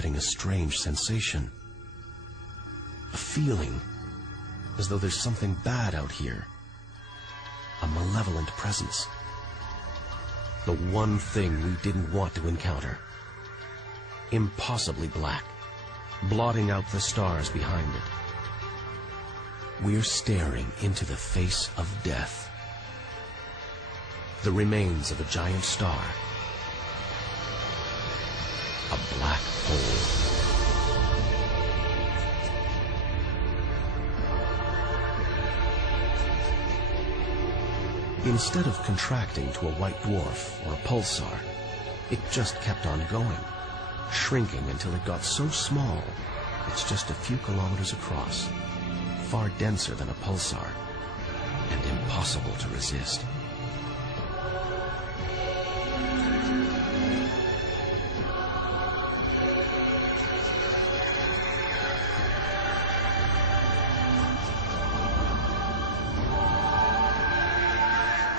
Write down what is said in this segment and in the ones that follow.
getting a strange sensation. A feeling as though there's something bad out here. A malevolent presence. The one thing we didn't want to encounter. Impossibly black, blotting out the stars behind it. We're staring into the face of death. The remains of a giant star. A black hole. Instead of contracting to a white dwarf or a pulsar, it just kept on going, shrinking until it got so small it's just a few kilometers across, far denser than a pulsar, and impossible to resist.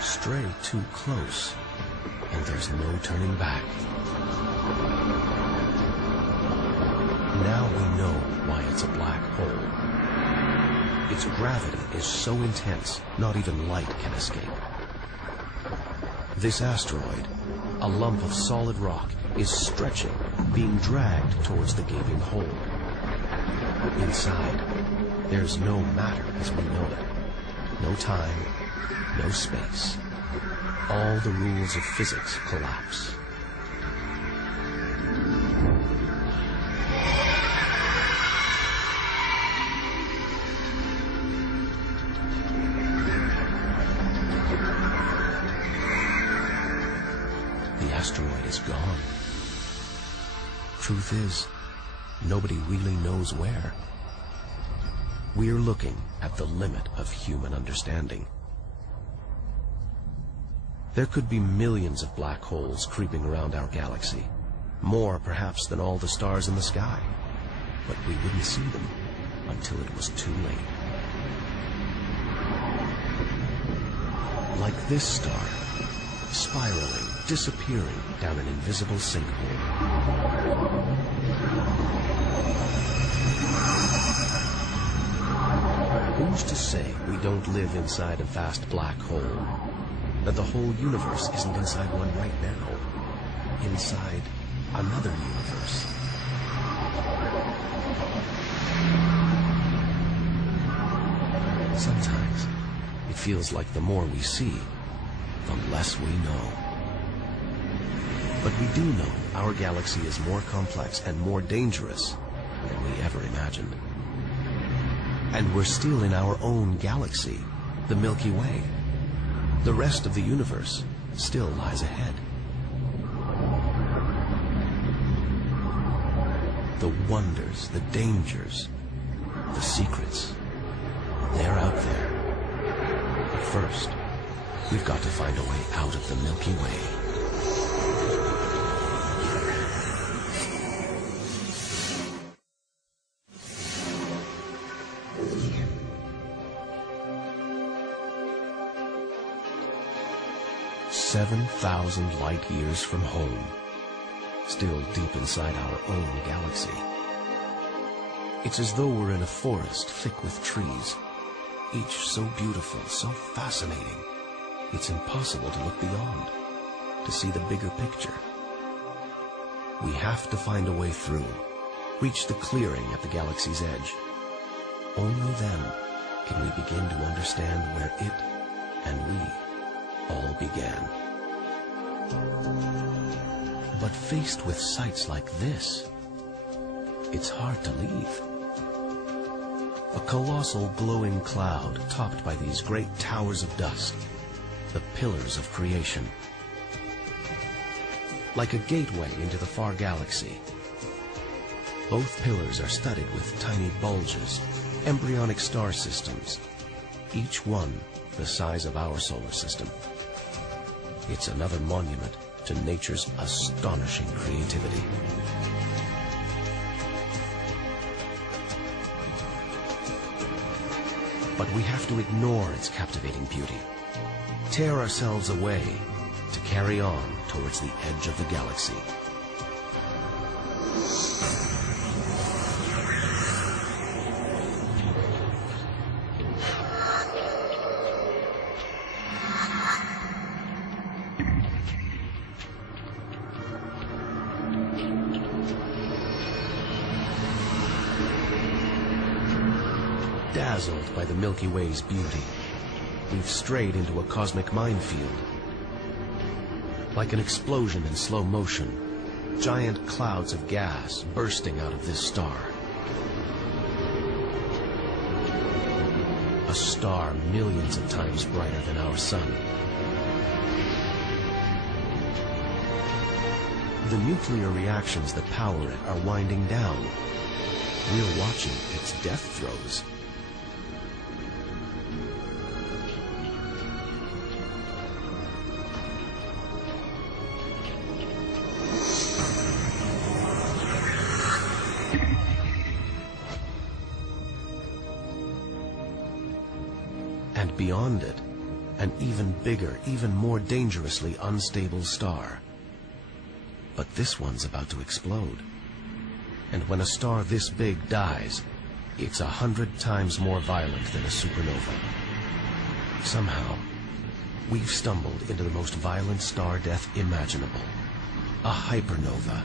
Stray too close, and there's no turning back. Now we know why it's a black hole. Its gravity is so intense, not even light can escape. This asteroid, a lump of solid rock, is stretching, being dragged towards the gaping hole. Inside, there's no matter as we know it. No time, no space. All the rules of physics collapse. The asteroid is gone. Truth is, nobody really knows where. We're looking at the limit of human understanding. There could be millions of black holes creeping around our galaxy, more perhaps than all the stars in the sky, but we wouldn't see them until it was too late. Like this star, spiraling, disappearing down an invisible sinkhole. Who's to say we don't live inside a vast black hole? That the whole universe isn't inside one right now, inside another universe. Sometimes it feels like the more we see, the less we know. But we do know our galaxy is more complex and more dangerous than we ever imagined. And we're still in our own galaxy, the Milky Way. The rest of the universe still lies ahead. The wonders, the dangers, the secrets, they're out there. But first, we've got to find a way out of the Milky Way. "7,000 light years from home, still deep inside our own galaxy. It's as though we're in a forest thick with trees, each so beautiful, so fascinating. It's impossible to look beyond, to see the bigger picture. We have to find a way through, reach the clearing at the galaxy's edge. Only then can we begin to understand where it and we all began. But faced with sights like this, it's hard to leave. A colossal glowing cloud topped by these great towers of dust, the pillars of creation. Like a gateway into the far galaxy. Both pillars are studded with tiny bulges, embryonic star systems, each one the size of our solar system. It's another monument to nature's astonishing creativity. But we have to ignore its captivating beauty, tear ourselves away to carry on towards the edge of the galaxy. Dazzled by the Milky Way's beauty, we've strayed into a cosmic minefield. Like an explosion in slow motion, giant clouds of gas bursting out of this star. A star millions of times brighter than our sun. The nuclear reactions that power it are winding down. We're watching its death throes. And beyond it, an even bigger, even more dangerously unstable star. But this one's about to explode. And when a star this big dies, it's 100 times more violent than a supernova. Somehow, we've stumbled into the most violent star death imaginable. A hypernova.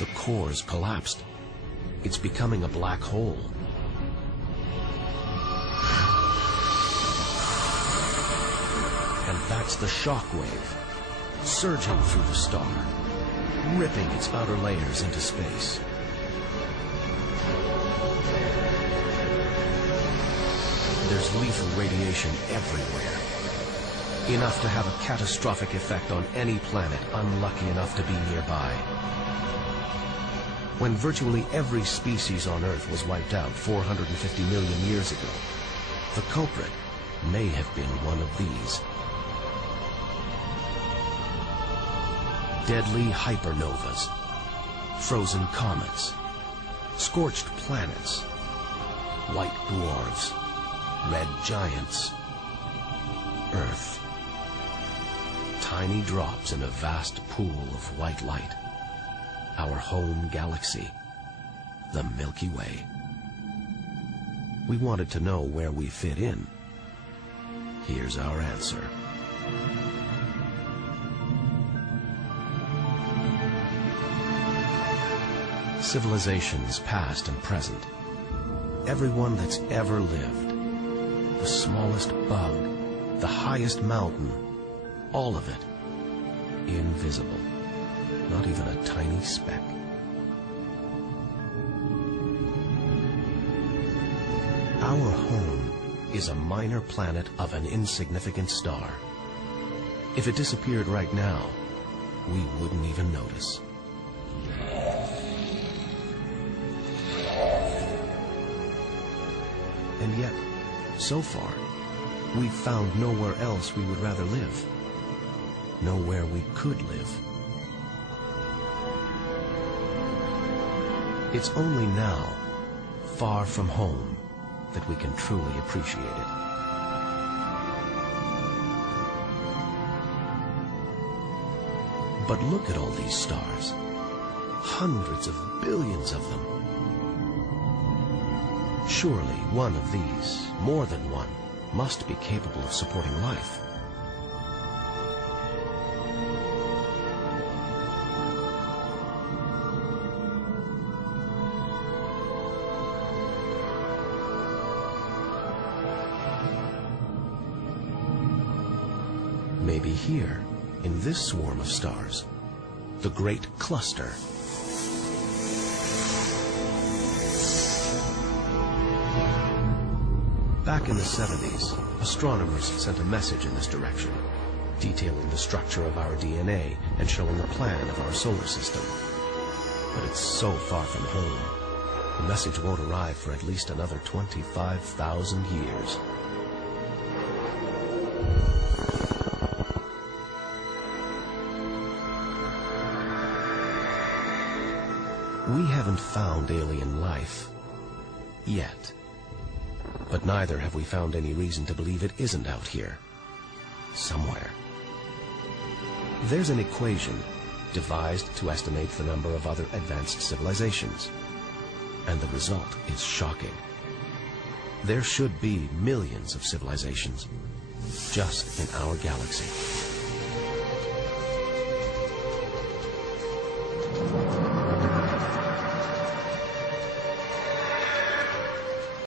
The core's collapsed. It's becoming a black hole. And that's the shock wave, surging through the star, ripping its outer layers into space. There's lethal radiation everywhere, enough to have a catastrophic effect on any planet unlucky enough to be nearby. When virtually every species on Earth was wiped out 450 million years ago, the culprit may have been one of these. Deadly hypernovas, frozen comets, scorched planets, white dwarfs, red giants, Earth. Tiny drops in a vast pool of white light. Our home galaxy, the Milky Way. We wanted to know where we fit in. Here's our answer. Civilizations past and present. Everyone that's ever lived. The smallest bug, the highest mountain, all of it invisible. Not even a tiny speck. Our home is a minor planet of an insignificant star. If it disappeared right now, we wouldn't even notice. And yet, so far, we've found nowhere else we would rather live. Nowhere we could live. It's only now, far from home, that we can truly appreciate it. But look at all these stars. Hundreds of billions of them. Surely one of these, more than one, must be capable of supporting life. Maybe here, in this swarm of stars, the Great Cluster. Back in the 70s, astronomers sent a message in this direction, detailing the structure of our DNA and showing a plan of our solar system. But it's so far from home. The message won't arrive for at least another 25,000 years. We haven't found alien life yet. But neither have we found any reason to believe it isn't out here, somewhere. There's an equation devised to estimate the number of other advanced civilizations, and the result is shocking. There should be millions of civilizations, just in our galaxy.